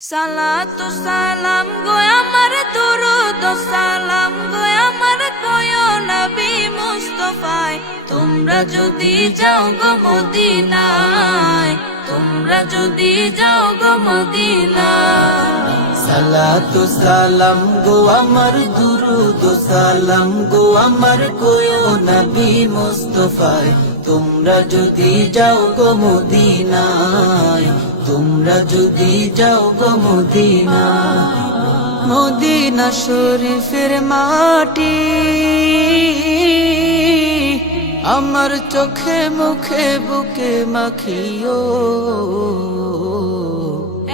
সালাতু সালাম গো আমার দুরুদ সালাম গো আমার কয়ো নবী মুস্তাফায় তোমরা যদি যাও গো মদিনায় তোমরা যদি যাও গো মদিনায় সালাতু সালাম গো আমার দুরুদ সালাম গো আমার কয়ো নবী মুস্তাফায় তোমরা যদি যাও গো মদিনায় তোমরা যদি যাও গো মদিনায় মদিনা শরীফের মাটি আমার চোখে মুখে বুকে মাখিও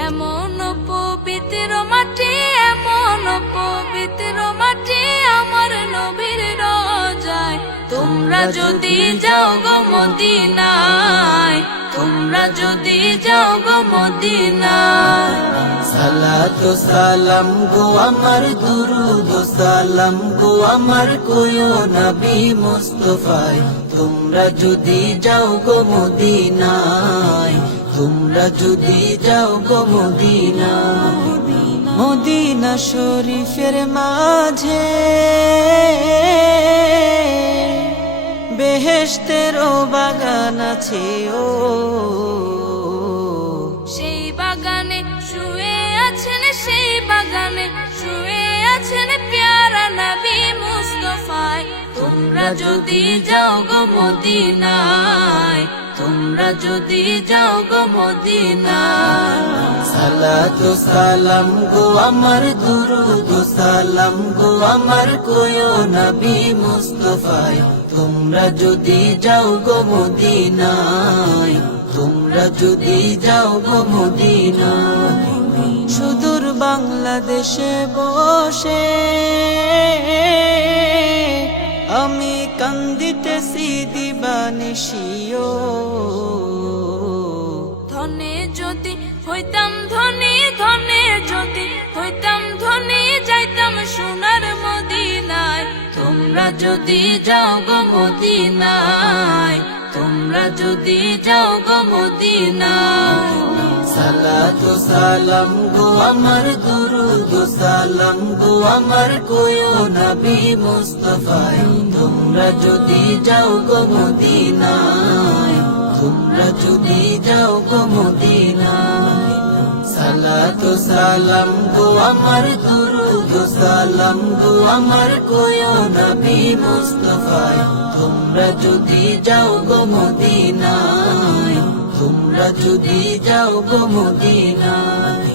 এমন পবিত্র মাটি এমন পবিত্র মাটি আমার নবীর রোজায় তোমরা যদি যাও গো মদিনায় তোমরা যদি যাও গো মদিনায় সালাতু সালাম গো আমার দুরুদ সালাম গো আমার কয়ো নবী মুস্তাফায় তোমরা যদি যাও গো মদিনায় তোমরা যদি যাও গো মদিনায় মদিনা শরীফের মাঝে বেহেশতেরও বাগান আছে ও সেই বাগানে শুয়ে আছেন সেই বাগানে শুয়ে আছেন প্যারা নবী মুস্তাফায় তোমরা যদি যাও গো মদিনায় তোমরা যদি যাও গো মদিনায় সালাতু সালাম গো আমার দুরুদ সালাম গো আমার কয়ো নবী মুস্তাফায় তোমরা যদি যাও গো মদিনায় তোমরা যদি যাও গো মদিনায় সুদূর বাংলাদেশে বসে আমি কান্দিতেছি দিবানিশিও ধনে যদি হইতাম ধনী ধনে যদি হইতাম ধনী যাইতাম সোনার মদিনায় তোমরা যদি যাও গো মদিনায় তোমরা যদি যাও গো মদিনায় সালাতু সালাম গো আমার দুরুদ সালাম গো আমার কয়ো নবী মুস্তাফায় তোমরা যদি যাও গো মদিনায় তোমরা যদি যাও গো মদিনায় সালাতু সালাম গো আমার দুরুদ সালাম গো আমার কয়ো নবী মুস্তাফায় তোমরা যদি যাও গো মদিনায় তোমরা যদি যাও গো মদিনায়